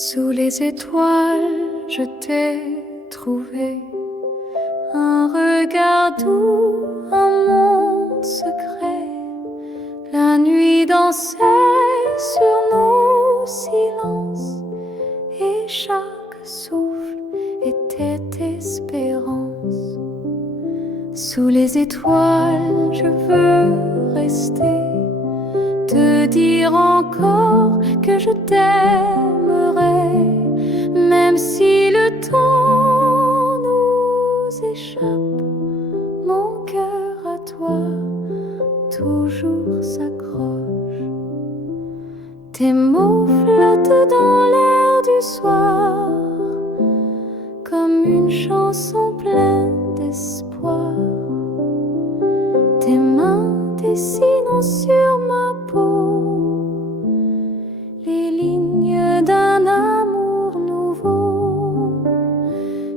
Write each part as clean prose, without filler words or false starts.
Sous les étoiles, je t'ai trouvé un regard doux, un monde secret. La nuit dansait sur nos silences et chaque souffle était espérance. Sous les étoiles, je veux rester, te dire encore que je t'aimerai, même si le temps nous échappe. Mon cœur à toi toujours s'accroche. Tes mots flottent dans l'air du soir, comme une chanson pleine d'espoir. Tes mains dessinent sur ma peau les lignes d'un amour nouveau.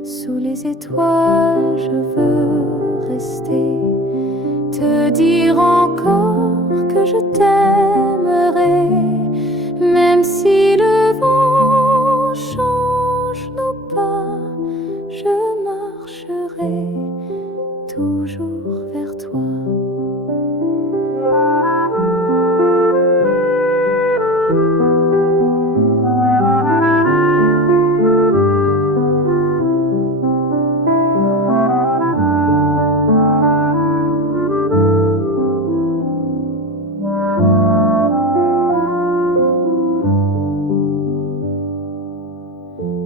Sous les étoiles, je veux rester, te dire encore que je t'aimerai, même si le vent change nos pas, je marcherai toujours vers toi.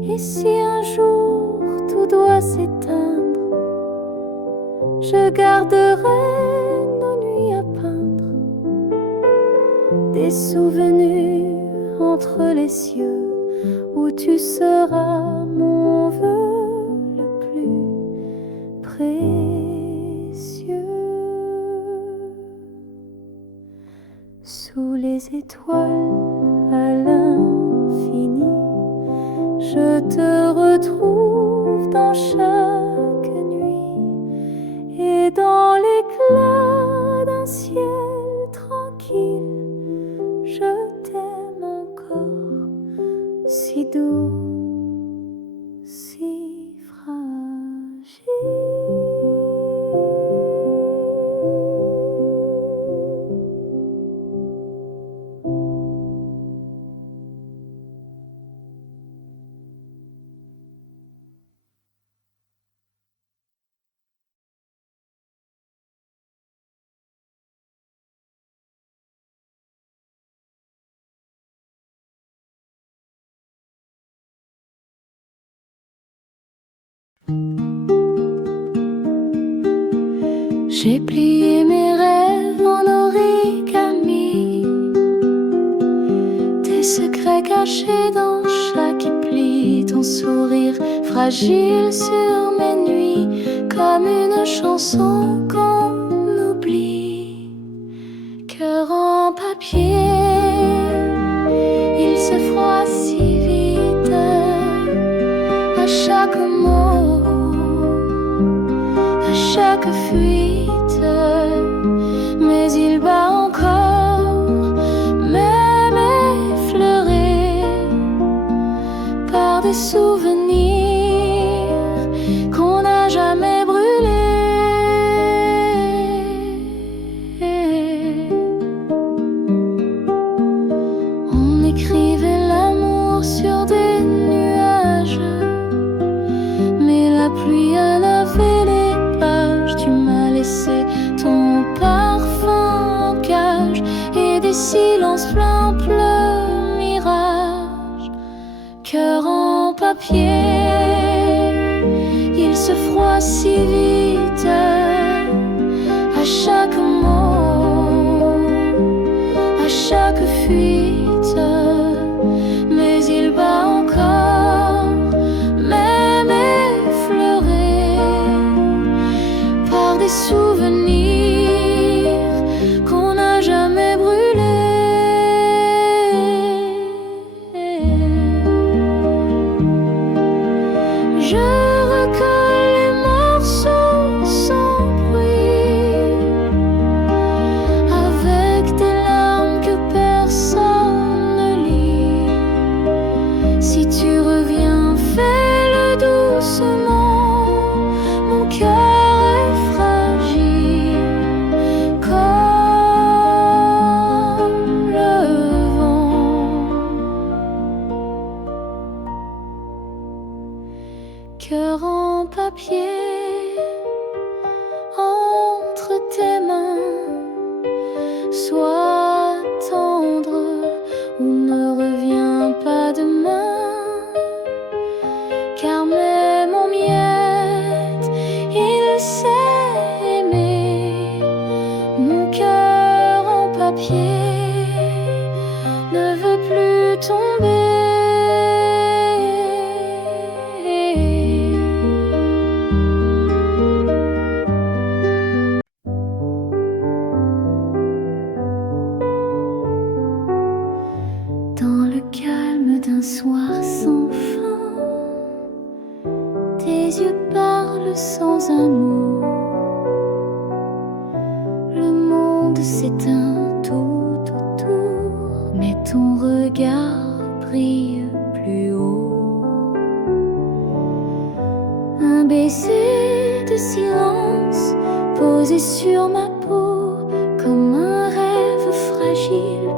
Et si un jour tout doit s'éteindre, je garderai nos nuits à peindre, des souvenirs entre les cieux, où tu seras mon vœu le plus précieux. Sous les étoiles à l'infini, je te retrouve dans chaque nuit et dans l'éclat d'un ciel tranquille. Je t'aime encore, si doux, si fragile. J'ai plié mes rêves en origami, tes secrets cachés dans chaque pli, ton sourire fragile sur mes nuits, comme une chanson qu'on oublie. Cœur en papier, il se froisse si vite à chaque mot, à chaque fuite. Mais il bat encore, même effleuré par des souvenirs qu'on n'a jamais brûlés. On écrivait l'amour sur des nuages, mais la pluie a lavé les pages. Tu m'as laissé ton parfum en cage et des silences pleins le mirage. Cœur en papier, il se froisse si vite à chaque mot, à chaque fuite. Mais il bat encore, même effleuré par des souvenirs qu'on n'a jamais brûlés. Je recolle les morceaux sans bruit, avec des larmes que personne sois tendre ou ne reviens pas demain, car même en miettes il sait aimer. Mon cœur en papier ne veut plus tomber. Dans le calme d'un soir sans fin, tes yeux parlent sans un mot. Le monde s'éteint tout autour, mais ton regard brille plus haut. Un baiser de silence posé sur ma peau, comme un rêve fragile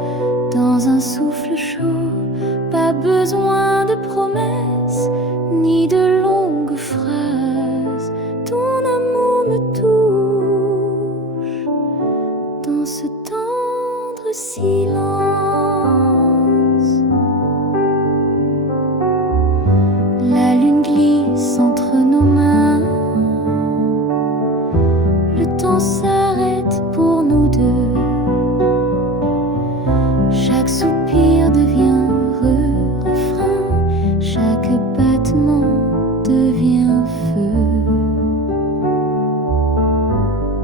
dans un souffle chaud. Pas besoin de promesses ni de longues phrases. Ton amour me touche dans ce tendre silence. La lune glisse entre nos mains, le temps s'arrête pour nous deux. Chaque soupir devient refrain, chaque battement devient feu.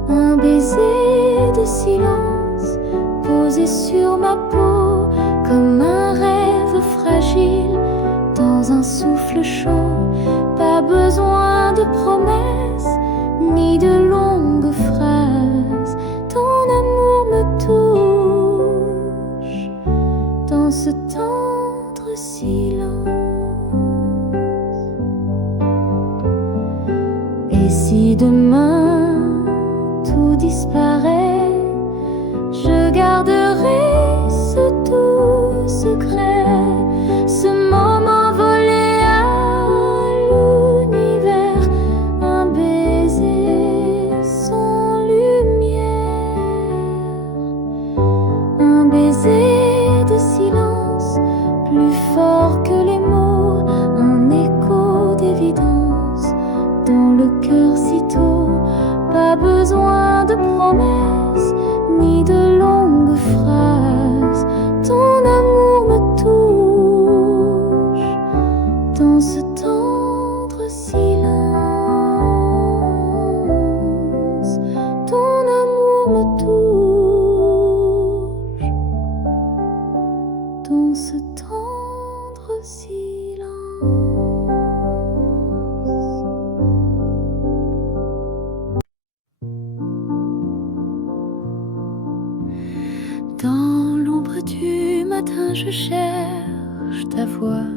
Un baiser de silence posé sur ma peau, comme un rêve fragile dans un souffle chaud. Pas besoin de promesses ni de longues phrases. Ton amour me touche dans ce tendre silence. Et si demain tout disparaît, je garderai ce doux secret, ce moment volé à l'univers, un baiser sans lumière, un baiser de silence plus fort que les mots, un écho d'évidence dans le cœur si tôt. Pas besoin de promesses ni de longues phrases. Ton amour me touche dans ce tendre silence. Ton amour me touche dans ce tendre silence. Dans l'ombre du matin, je cherche ta voix.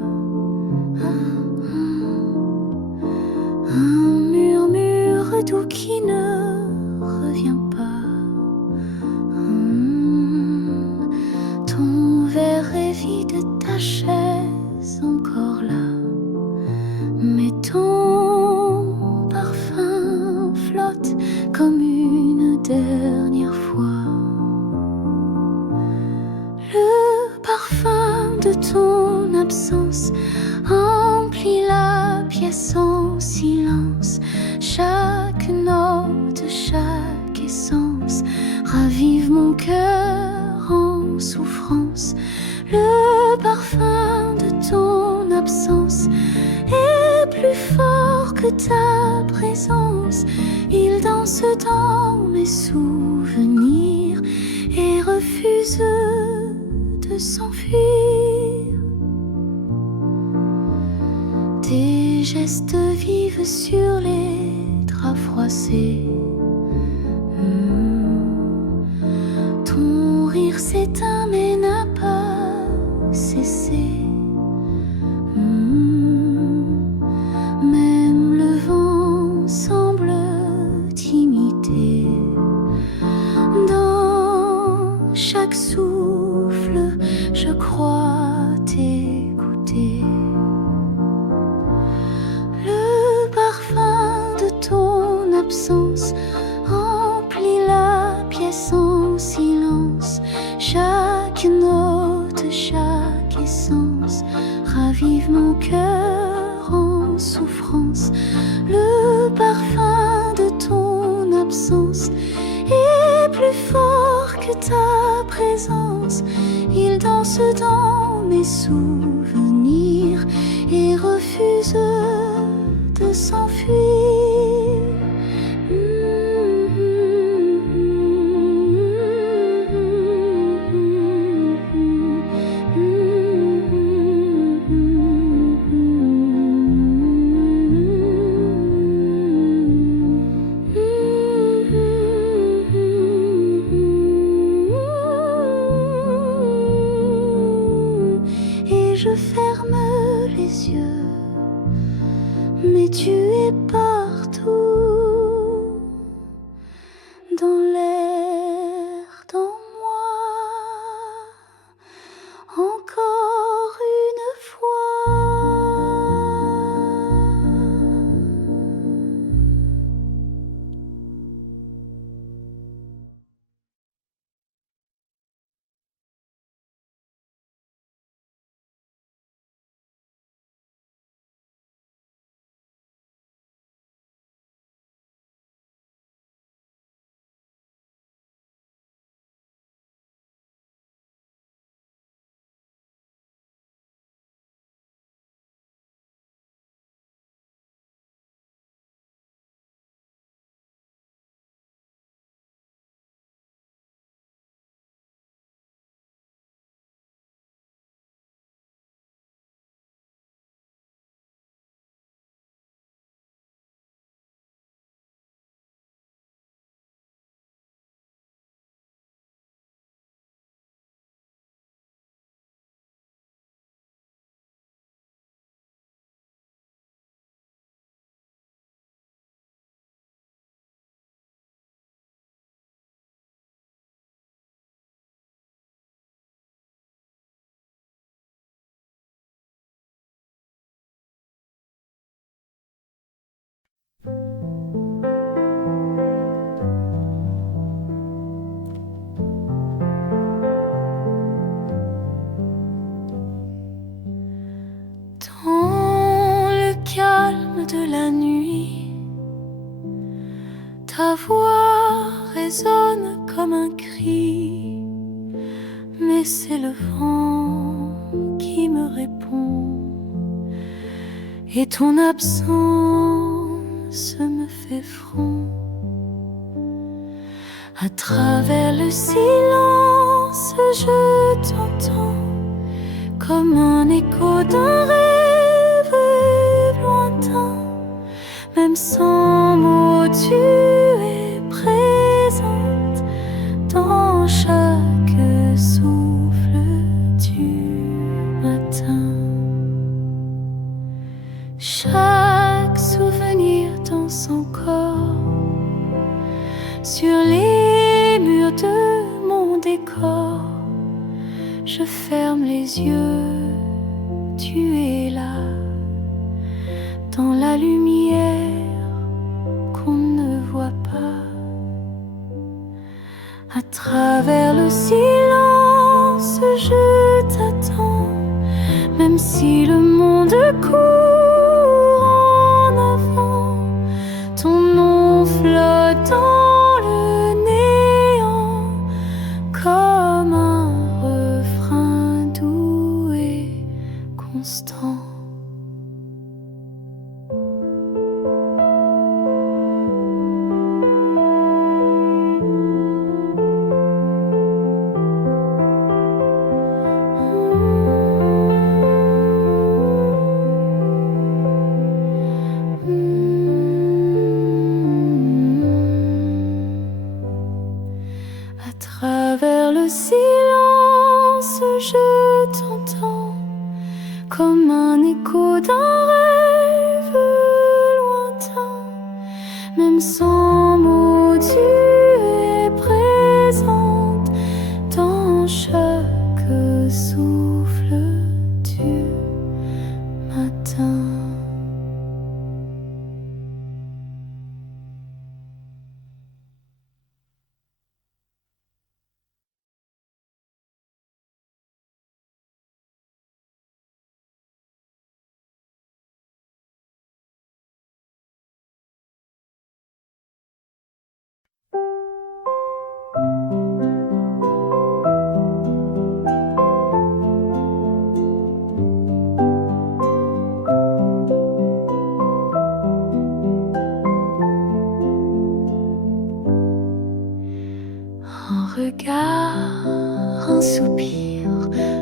Un murmure doux qui ne revient pas. Ton verre est vide, ta chaise encore là. Mais ton parfum flotte comme une dernière fois. Le parfum de ton absence emplit la pièce en silence. Chaque note, chaque essence ravive mon cœur en souffrance. Le parfum de ton absence est plus fort que ta présence. Il danse dans mes souvenirs et refuse de s'enfuir. Tes gestes vivent sur les draps froissés. Ton rire s'éteint mais n'a pas cessé. Même le vent semble t'imiter. Dans chaque souffle, je crois t'écouter. Le parfum de ton absence emplit la pièce en silence. revive mon cœur en souffrance. Le parfum de ton absence est plus fort que ta présence. Il danse dans mes souvenirs et refuse de s'enfuir. Je ferme les yeux, mais tu es partout, dans l'air, dans moi, encore une fois. Dans le calme de la nuit, ta voix résonne comme un cri, mais c'est le vent qui me répond, et ton absence me fait front. À travers le silence, je t'entends comme un écho d'un rêve lointain. Même sans mots, tu es présente dans chaque souffle du matin. Chaque souvenir danse encore sur les murs de mon décor. Je ferme les yeux, tu es là, dans la lumière qu'on ne voit pas. À travers le silence, je t'attends, même si le monde court en avant. Ton nom flotte dans le néant comme un refrain doux et constant. soupir,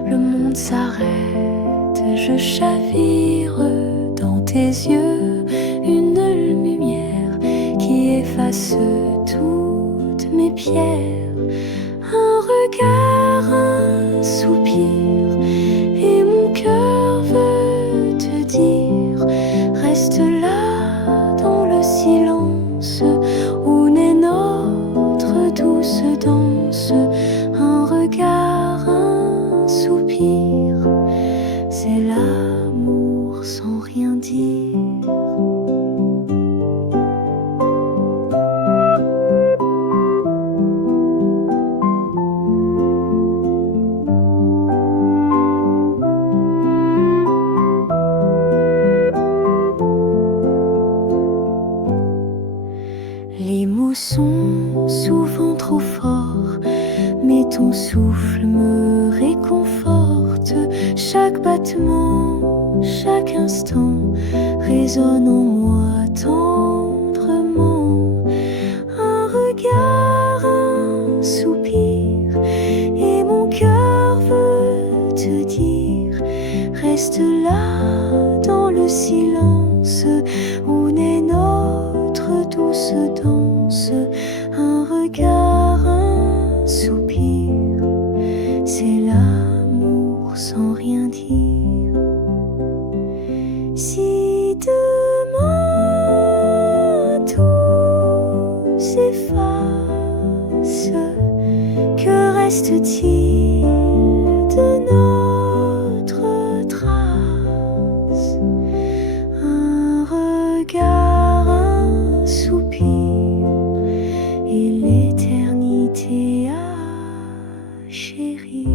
le monde s'arrête, je chavire dans tes yeux, une lumière qui efface toutes mes pierres. Un regard, un soupir, et mon cœur veut te dire, reste là dans le silence où naît notre douce danse. Un regard, un soupir, c'est l'amour sans rien dire. Les mots sont souvent trop forts, mais ton souffle me réconforte. Chaque battement, chaque instant résonne en moi tendrement. Un regard, un soupir, et mon cœur veut te dire, reste là dans le silence où naît notre douce danse. Un regard, un soupir, c'est l'amour sans rien dire. Si demain tout s'efface, que reste-t-il de notre trace? Un regard, un soupir, et l'éternité à chérir.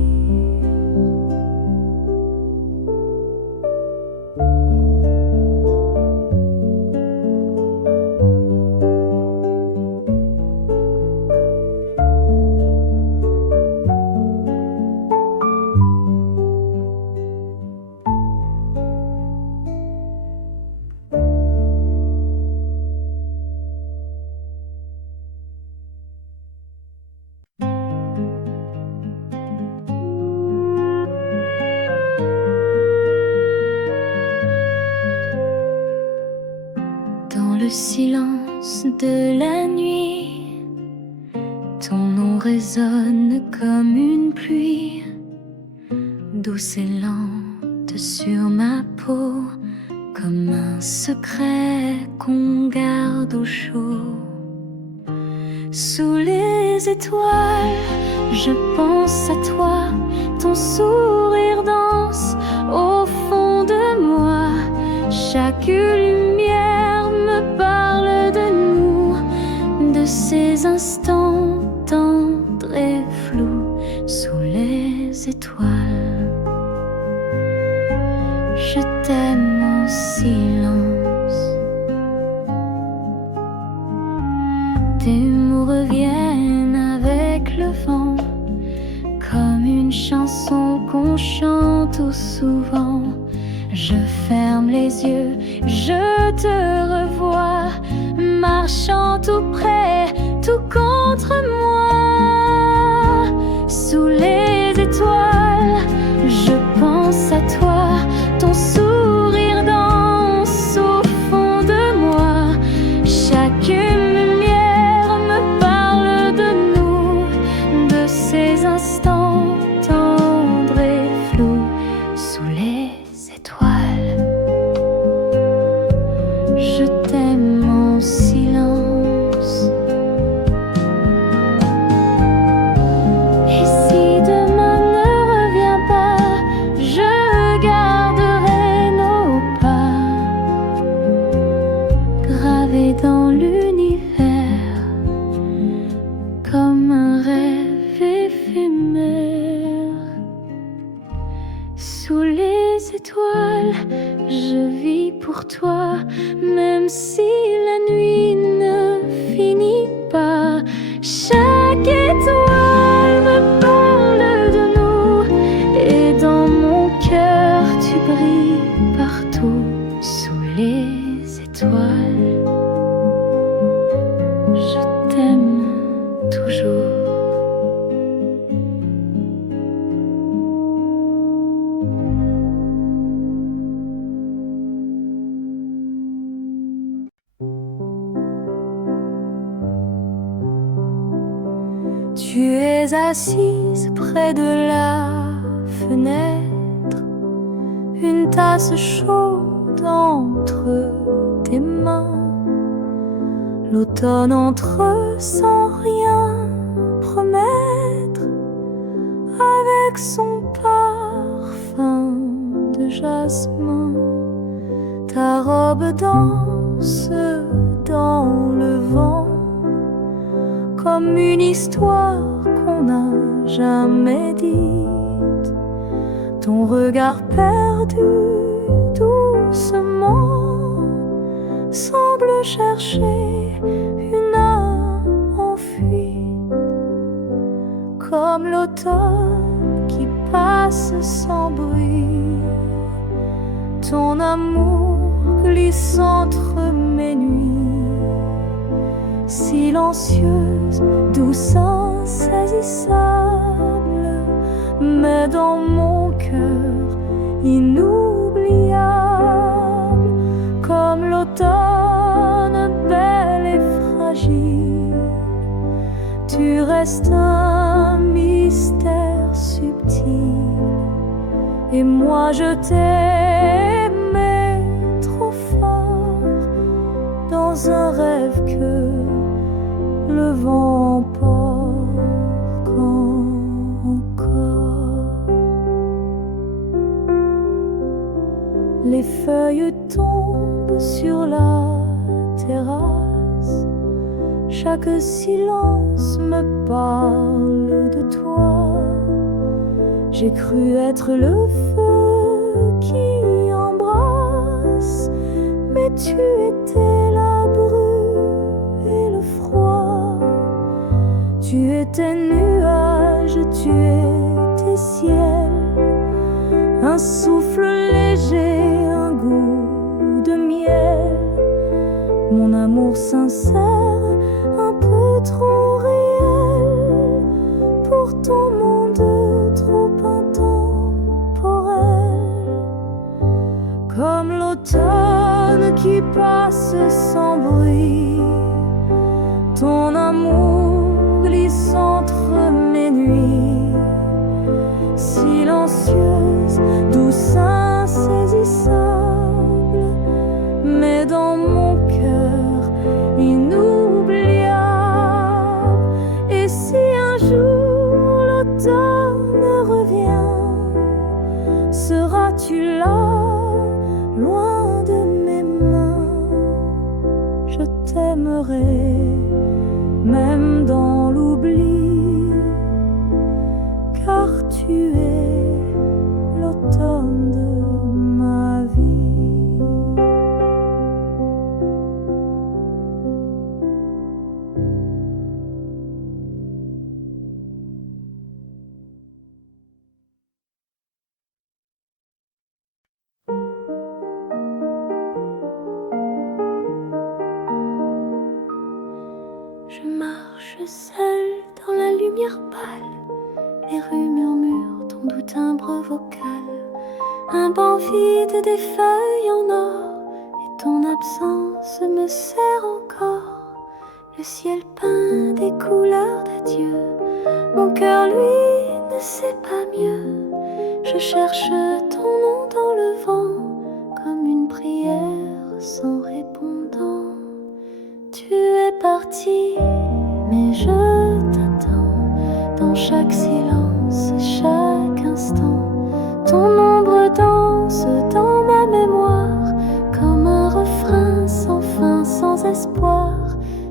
Dans le silence de la nuit, ton nom résonne comme une pluie, douce et lente sur ma peau, comme un secret qu'on garde au chaud. Sous les étoiles, je pense à toi, ton sourire danse au fond de moi. Chaque lumière me parle de nous, de ces instants tendres et flous sous les étoiles. Je t'aime en silence. Tes mots reviennent avec le vent, comme une chanson qu'on chante tout souvent. Je ferme les yeux, je te revois, marchant tout près, tout contre moi. Sous les étoiles, je pense à toi, ton sourire danse au fond de moi. Chaque lumière me parle de nous, de ces instants tendres et flous sous les étoiles. Je t'aime en silence. Et si demain ne revient pas, je garderai nos pas gravés dans l'univers comme un rêve éphémère. Sous les étoiles, je vis pour toi, même si la nuit ne finit pas. Chaque étoile me parle de nous, et dans mon cœur tu brilles partout. Sous les étoiles, je t'aime toujours. es assise près de la fenêtre, une tasse chaude entre tes mains. L'automne entre sans rien promettre, avec son parfum de jasmin. Ta robe danse dans le vent, comme une histoire qu'on n'a jamais dite. Ton regard perdu doucement semble chercher une âme en fuite, comme l'automne qui passe sans bruit. Ton amour glisse entre mes nuits, silencieuse, douce, insaisissable, mais dans mon cœur inoubliable, comme l'automne belle et fragile. Tu restes un mystère subtil, et moi je t'aimais trop fort, dans un rêve que le vent emporte encore. Les feuilles tombent sur la terrasse, chaque silence me parle de toi. J'ai cru être le feu qui embrasse, mais tu étais la bru et le froid. Tu étais nuage, tu étais ciel, un souffle léger, un goût de miel. Mon amour sincère, un peu trop réel pour ton monde trop intemporel. Comme l'automne qui passe sans bruit, ton amour glisse entre mes nuits, silencieuse, douce, insaisissable, mais dans mon cœur inoubliable. Et si un jour l'automne revient, seras-tu là, loin de mes mains? Je t'aimerai, même dans l'oubli, car tu es l'automne de ma vie. Je marche seule dans la lumière pâle, les rues murmurent ton doux timbre vocal. Un banc vide, des feuilles en or, et ton absence me sert encore. Le ciel peint des couleurs d'adieu, mon cœur lui ne sait pas mieux. Je cherche ton nom dans le vent, comme une prière sans répondant. Tu es parti, mais je t'attends, dans chaque silence, chaque instant. Ton ombre danse dans ma mémoire, comme un refrain sans fin, sans espoir.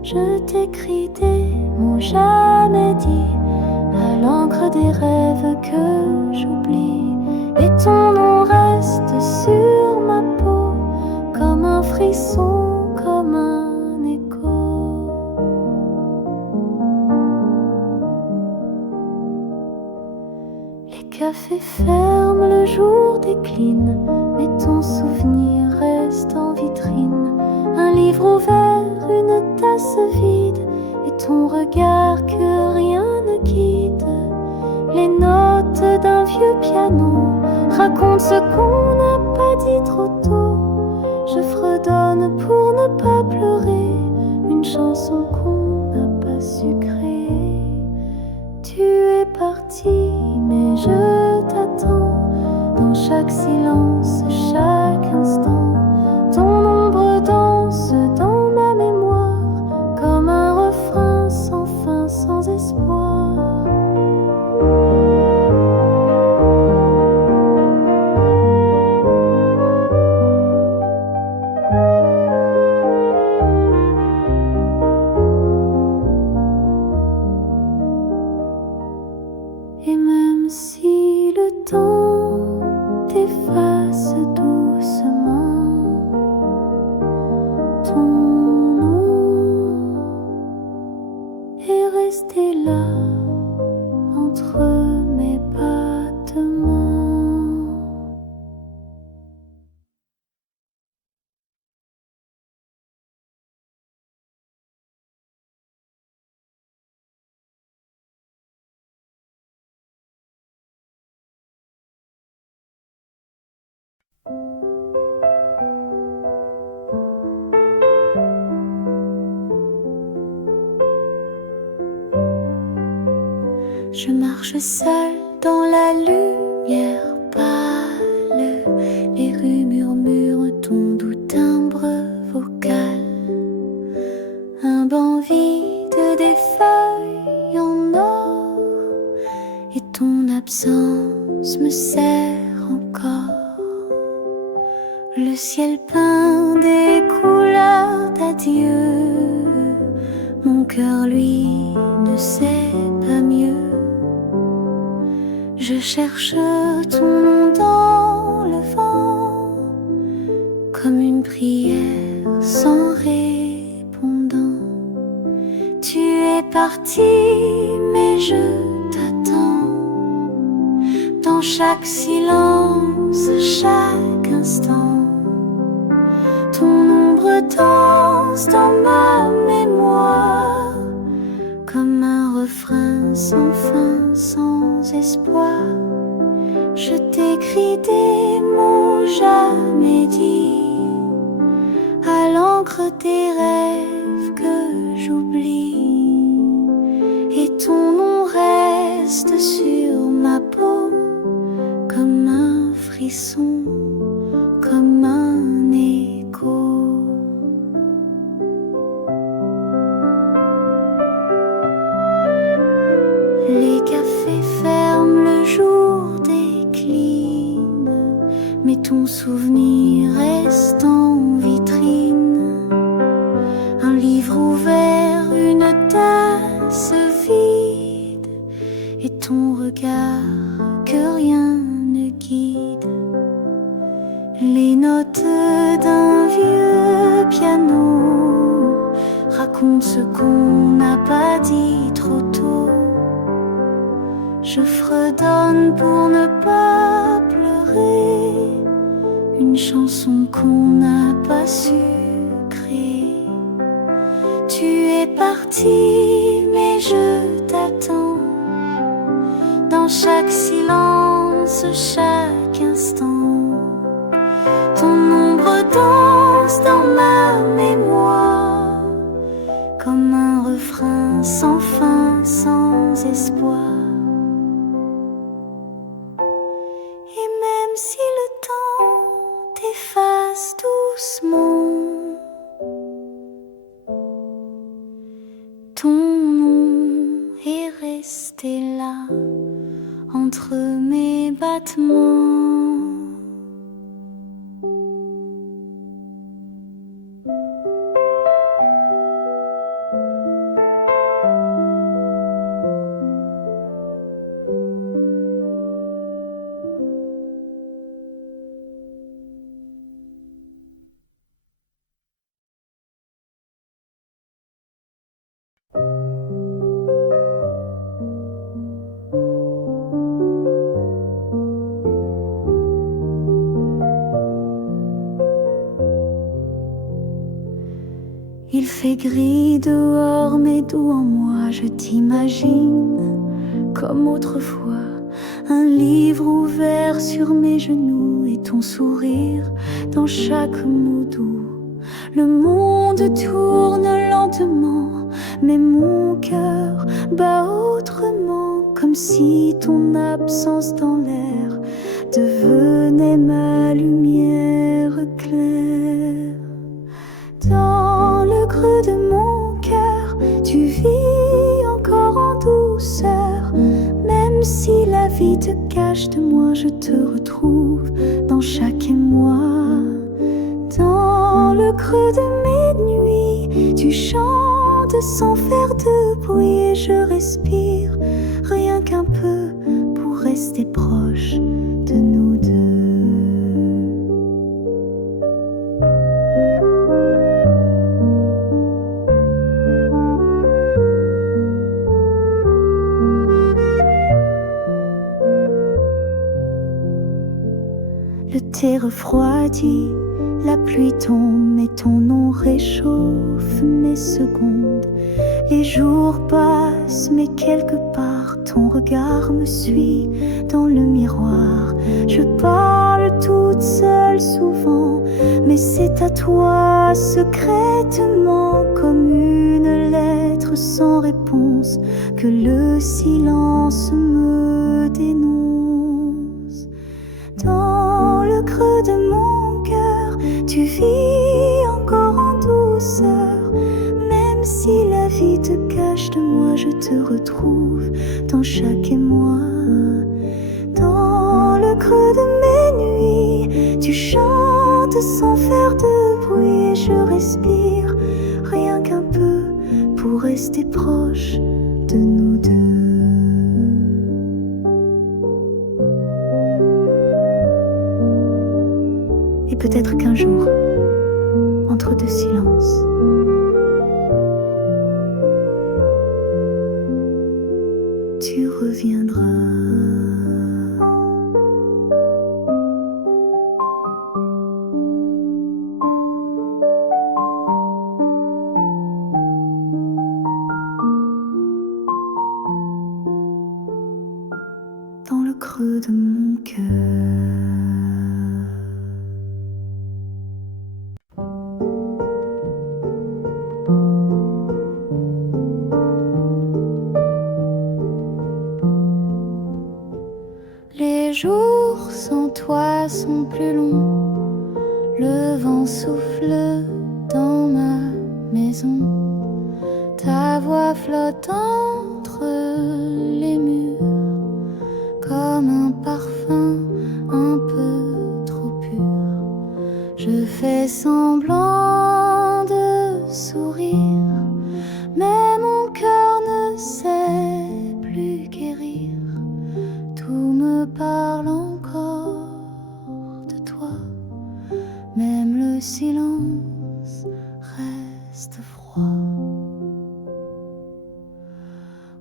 Je t'écris des mots jamais dits, à l'encre des rêves que j'oublie. Et ton nom reste sur ma peau, comme un frisson, comme un écho. Les cafés ferment, le jour décline, mais ton souvenir reste en vitrine. Un livre ouvert, une tasse vide, et ton regard que rien ne guide. Les notes d'un vieux piano racontent ce qu'on n'a pas dit trop tôt. Je fredonne pour ne pas pleurer une chanson qu'on n'a pas su créer. Tu es parti, mais je t'attends dans chaque silence, chaque instant. Ton ombre danse dans ma mémoire comme un refrain sans fin, sans espoir. Et même si le temps t'efface doucement, ton nom est resté là entre mes battements. Je marche seule dans la lumière pâle. Les rues murmurent ton doux timbre vocal. Un banc vide, des feuilles en or, et ton absence me serre encore. Le ciel peint des couleurs d'adieu. Mon cœur, lui, ne sait pas mieux. Je cherche ton nom dans le vent, comme une prière sans répondant. Tu es parti, mais je t'attends dans chaque silence, chaque instant. Ton ombre danse dans ma mémoire comme un refrain sans fin, sans espoir. Je t'écris des mots jamais dits à l'encre des rêves que j'oublie, et ton nom reste sur ma peau comme un frisson, comme un écho. Les cafés ferment, le jour décline, mais ton souvenir reste en vitrine. Un livre ouvert, une tasse vide, et ton regard que rien ne guide. Les notes d'un vieux piano racontent ce qu'on n'a pas dit trop tôt. Je fredonne pour ne pas pleurer une chanson qu'on n'a pas su créer. Tu es parti, mais je t'attends dans chaque silence, chaque instant. Ton ombre danse dans ma mémoire comme un refrain sans fin, sans espoir. Et même si le temps t'efface doucement, ton nom est resté là entre mes battements. Il fait gris dehors, mais doux en moi, je t'imagine comme autrefois. Un livre ouvert sur mes genoux et ton sourire dans chaque mot doux. Le monde tourne lentement, mais mon cœur bat autrement comme si ton absence dans l'air devenait ma lumière claire. Dans le creux de mon cœur, tu vis encore en douceur. Même si la vie te cache de moi, je te retrouve dans chaque émoi. Dans le creux de mes nuits, tu chantes sans faire de bruit et je respire rien qu'un peu pour rester proche de nous deux. Le thé refroidit, la pluie tombe et ton nom réchauffe mes secondes. Les jours passent, mais quelque part ton regard me suit dans le miroir. Je parle toute seule souvent, mais c'est à toi secrètement, comme une lettre sans réponse, que le silence me dénonce. Dans le creux de mon cœur, tu vis encore en douceur. Même si la vie te cache de moi, je te retrouve dans chaque émoi. Dans le creux de mes nuits, tu chantes sans faire de bruit et je respire rien qu'un peu pour rester proche de nous deux. Et peut-être qu'un jour, entre deux silences, tu reviendras. Dans le creux de mon cœur. Les jours sans toi sont plus longs, le vent souffle dans ma maison, ta voix flotte entre les murs, comme un parfum un peu trop pur. Je fais semblant de sourire, mais mon cœur ne sait plus guérir. Tout me parle encore de toi, même le silence reste froid.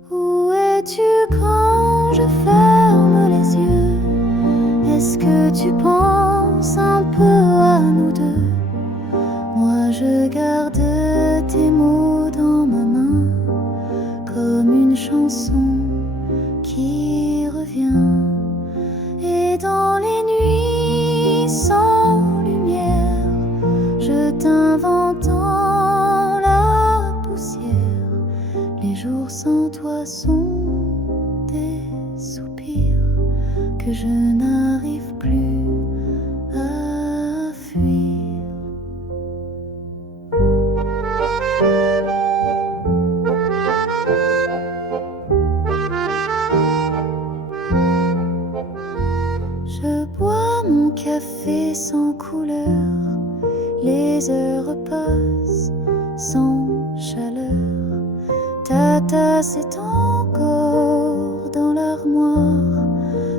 Où es-tu quand je ferme les yeux? Est-ce que tu penses un peu à nous deux? Moi je garde tes mots dans ma main, comme une chanson qui revient. Et dans les nuits sans lumière, je t'invente dans la poussière. Les jours sans toi sont des soupirs que je n'arrive plus à fuir. Je bois mon café sans couleur, les heures passent sans chaleur. Ta tasse est encore dans l'armoire,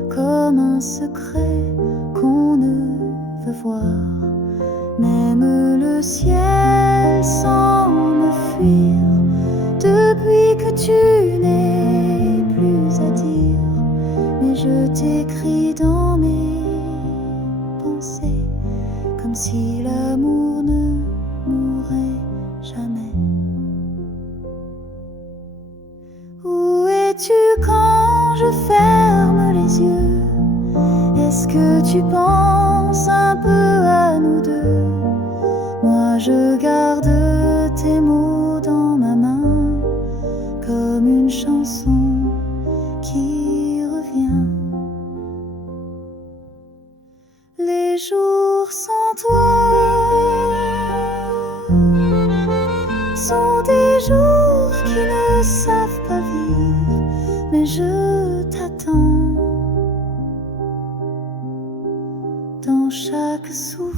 comme un secret qu'on ne veut voir. Même le ciel semble fuir depuis que tu n'es plus à dire. Mais je t'écris dans mes pensées, comme si l'amour ne mourrait jamais. Où es-tu quand je ferme les yeux? Est-ce que tu penses un peu à nous deux? Moi je garde tes mots dans ma main, comme une chanson qui jours sans toi sont des jours qui ne savent pas vivre, mais je t'attends dans chaque souffle,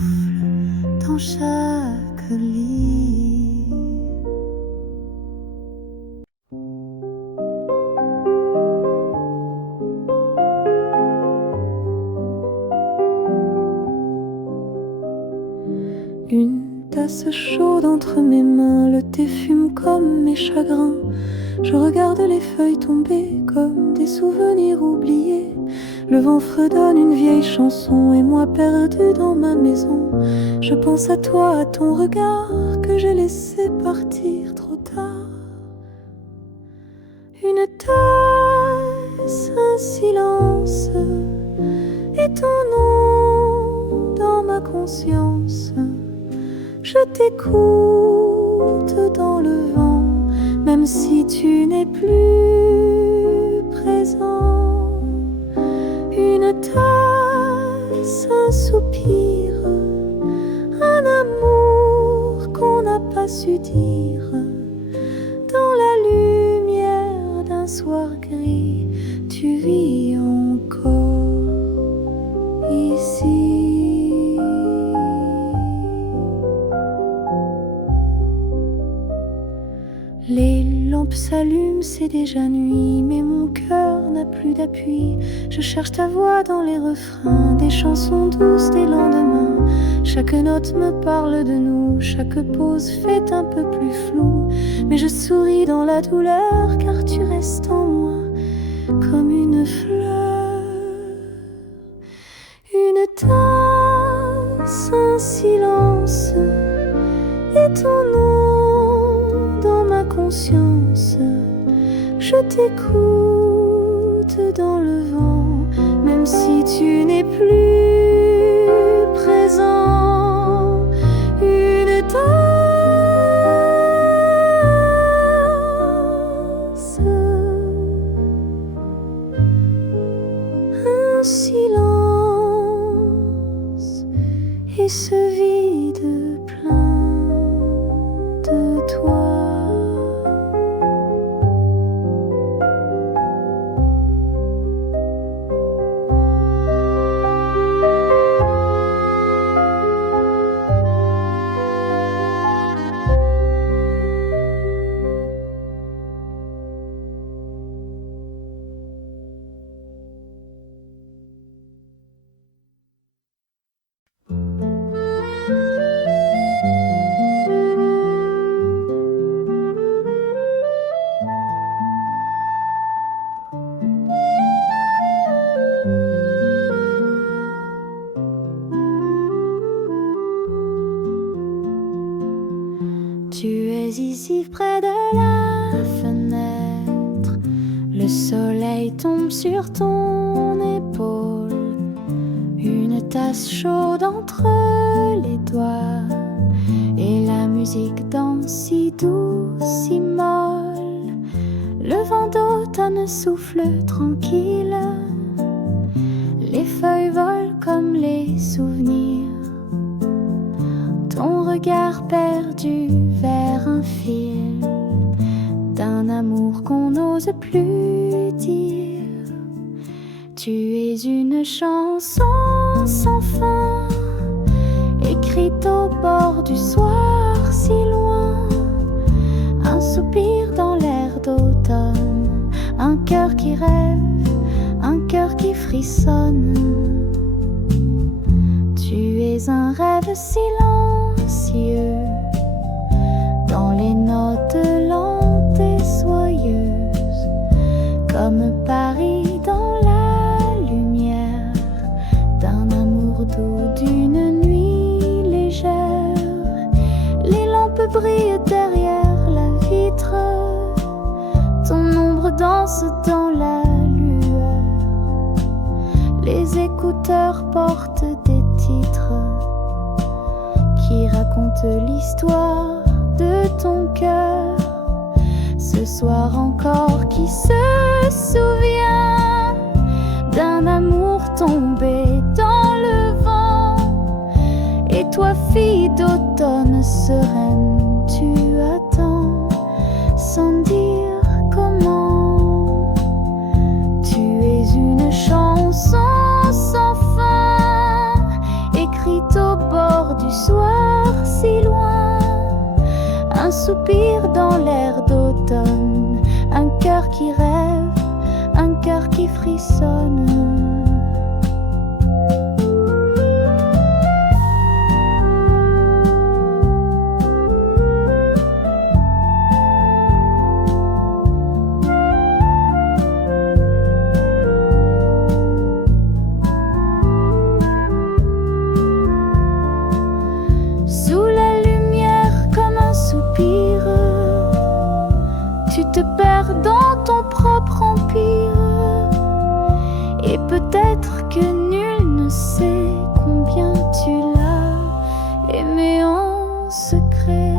dans chaque lit. Une tasse chaude entre mes mains, le thé fume comme mes chagrins. Je regarde les feuilles tomber comme des souvenirs oubliés. Le vent fredonne une vieille chanson et moi perdu dans ma maison. Je pense à toi, à ton regard que j'ai laissé partir trop tard. Une tasse, un silence et ton nom dans ma conscience. Je t'écoute dans le vent, même si tu n'es plus présent. Une tasse, un soupir, un amour qu'on n'a pas su dire. Dans la lumière d'un soir gris, tu vis encore ici. Les lampes s'allument, c'est déjà nuit, mais mon cœur n'a plus d'appui. Je cherche ta voix dans les refrains, des chansons douces des lendemains. Chaque note me parle de nous, chaque pause fait un peu plus flou. Mais je souris dans la douleur, car tu restes en moi comme une fleur. Une tasse, un silence et ton nom dans ma conscience. Je t'écoute dans le vent, même si tu n'es plus présent. Une tasse, un silence et ce vide plein de toi. Tu es ici près de la fenêtre, le soleil tombe sur ton épaule, une tasse chaude entre les doigts, et la musique danse si douce, si molle. Le vent d'automne souffle tranquille, les feuilles volent comme les souvenirs. Ton regard perdu vers un fil d'un amour qu'on n'ose plus dire. Tu es une chanson sans fin, écrite au bord du soir si loin. Un soupir dans l'air d'automne, un cœur qui rêve, un cœur qui frissonne. Tu es un rêve silencieux, dans les notes lentes et soyeuses, comme Paris dans la lumière d'un amour doux, d'une nuit légère. Les lampes brillent derrière la vitre, ton ombre danse dans la lueur. Les écouteurs portent des titres qui racontent l'histoire de ton cœur. Ce soir encore, qui se souvient d'un amour tombé dans le vent, Toi, fille d'automne sereine, tu attends sans dire comment. Tu es une chanson sans fin, écrite au bord du soir si loin. Un soupir dans l'air d'automne, un cœur qui rêve, un cœur qui frissonne. Sous la lumière comme un soupir, tu te perds dans ton propre empire. Et peut-être que nul ne sait combien tu l'as aimé en secret.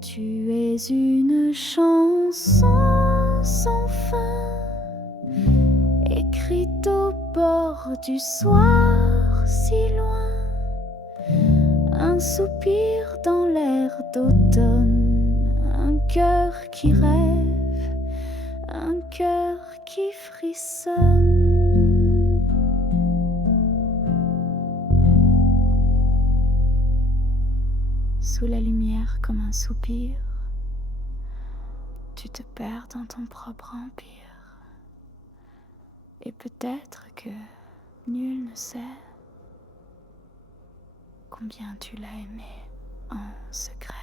Tu es une chanson sans fin, écrite au bord du soir si loin. Un soupir dans l'air d'automne, un cœur qui rêve, un cœur qui frissonne. Sous la lumière comme un soupir, tu te perds dans ton propre empire. Et peut-être que nul ne sait combien tu l'as aimé en secret.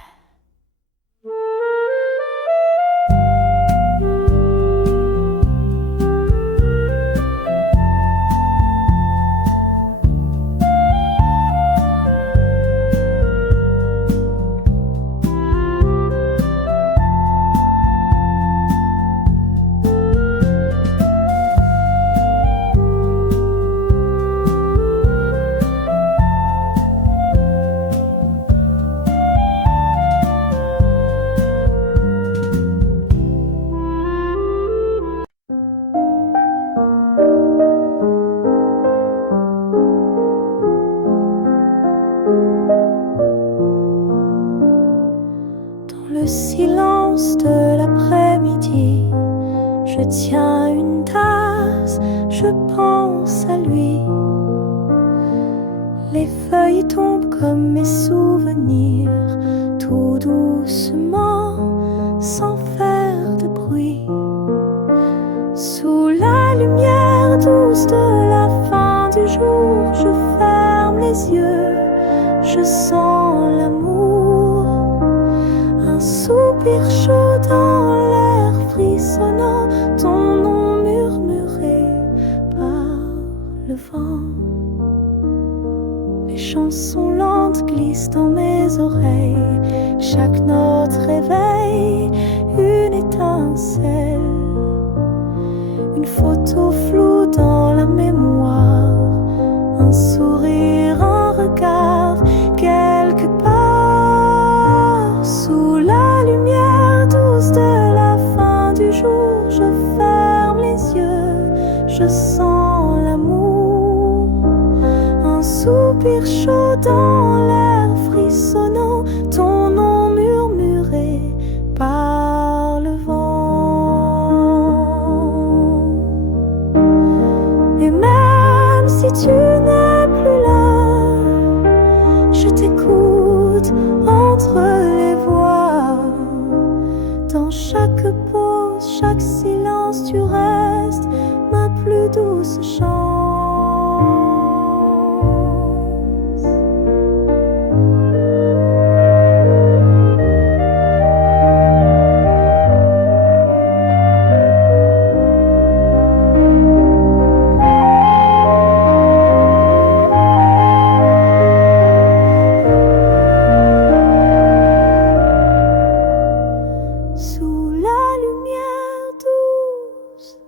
Le silence de l'après-midi, je tiens une tasse, je pense à lui. Les feuilles tombent comme mes souvenirs, tout doucement, sans faire de bruit. Sous la lumière douce de la fin du jour, je ferme les yeux, je sens l'amour. Un soupir chaud dans l'air frissonnant, ton nom murmuré par le vent. Les chansons lentes glissent dans mes oreilles, chaque note réveille une étincelle. Une photo floue dans la mémoire, un sourire, un regard, quelque part. Sous la lumière douce de la fin du jour, je ferme les yeux, je sens l'amour. Un soupir chaud dans l'air frissonnant, ton nom murmuré par le vent. Et même si tu n'es plus là, je t'écoute entre les voix. Dans chaque pause, chaque silence, tu restes ma plus douce chance. Sous la lumière douce,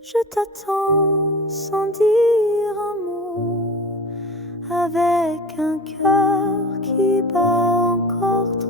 je t'attends sans dire un mot, avec un cœur qui bat encore trop.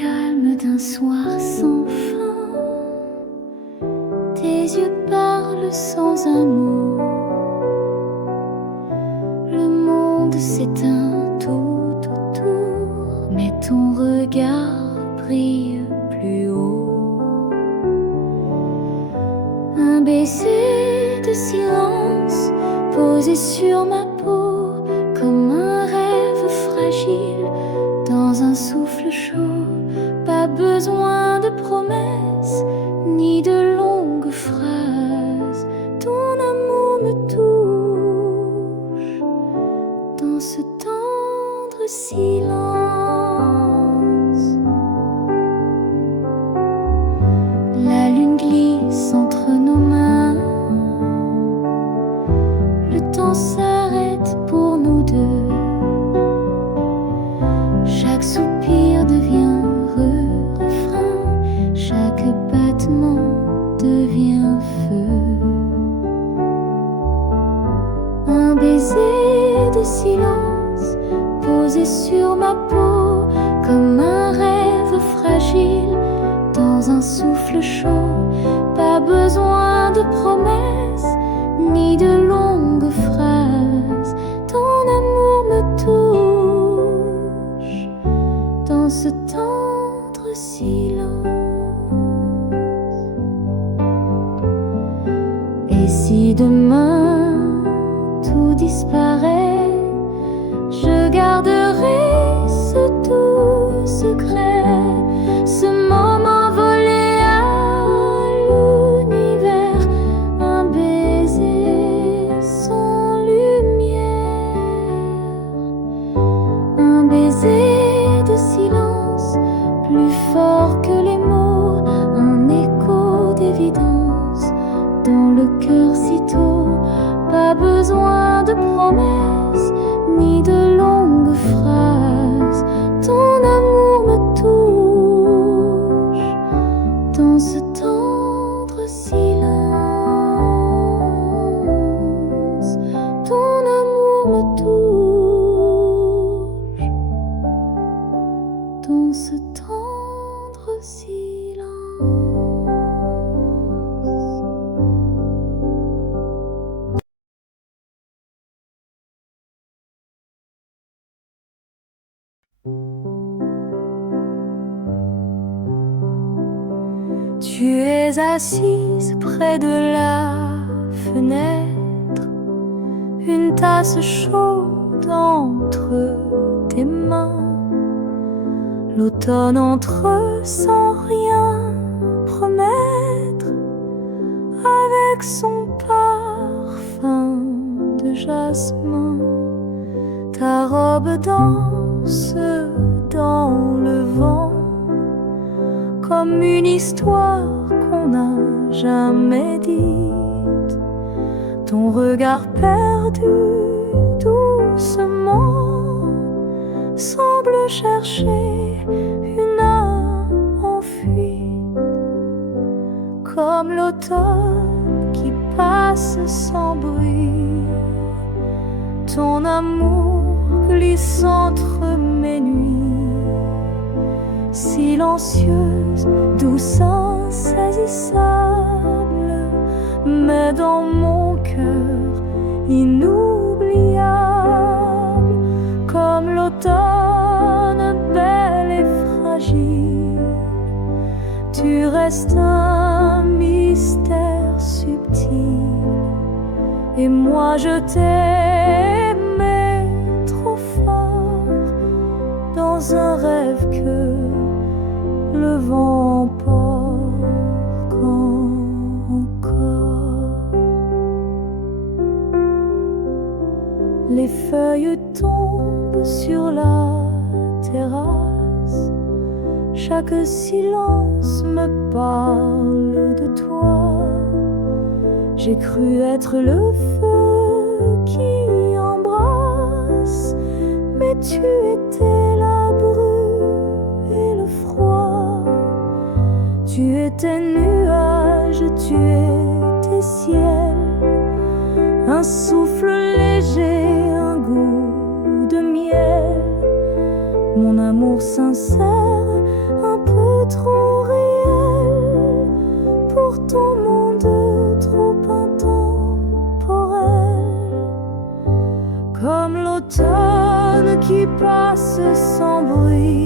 calme d'un soir sans fin. Tes yeux parlent sans un mot. Le monde s'éteint tout autour, mais ton regard brille plus haut. Un baiser de silence posé sur ma peau comme un rêve fragile dans un souffle chaud. Pas besoin de promesses ni de longues phrases. Ton amour me touche dans ce tendre silence. La lune glisse entre nos mains. Le temps s'arrête pour nous deux. Chaque soupir devient refrain, chaque battement devient feu. Un baiser de silence posé sur ma peau comme un rêve fragile dans un souffle chaud. Pas besoin de promesses ni de longues phrases. Ton amour me touche dans ce tendre silence. Et si demain tout disparaît, je garderai ce doux secret, ce moment volé à l'univers, un baiser sans lumière, un baiser de silence plus fort que les mots, un écho d'évidence dans le cœur si tôt. Pas besoin de promesses ni de longues phrases. Ton amour me touche dans ce tendre silence. Ton amour me touche dans ce tendre silence. Tu es assise près de la fenêtre, une tasse chaude entre tes mains. L'automne entre sans rien promettre, avec son parfum de jasmin. Ta robe danse dans le vent comme une histoire qu'on n'a jamais dite. Ton regard perdu doucement semble chercher une âme en fuite, comme l'automne qui passe sans bruit. Ton amour glisse entre mes nuits, silencieuse, douce, insaisissable, mais dans mon cœur inoubliable, comme l'automne belle et fragile. Tu restes un mystère subtil, et moi je t'aimais trop fort, dans un rêve que le vent emporte encore. Les feuilles tombent sur la terrasse, chaque silence me parle de toi. J'ai cru être le feu qui embrasse, mais tu étais la brume et le froid. Tu étais nuage, tu étais ciel, un souffle léger, un goût de miel. Mon amour amour sincère, un peu trop réel pour ton monde trop intemporel. Comme l'automne qui passe sans bruit,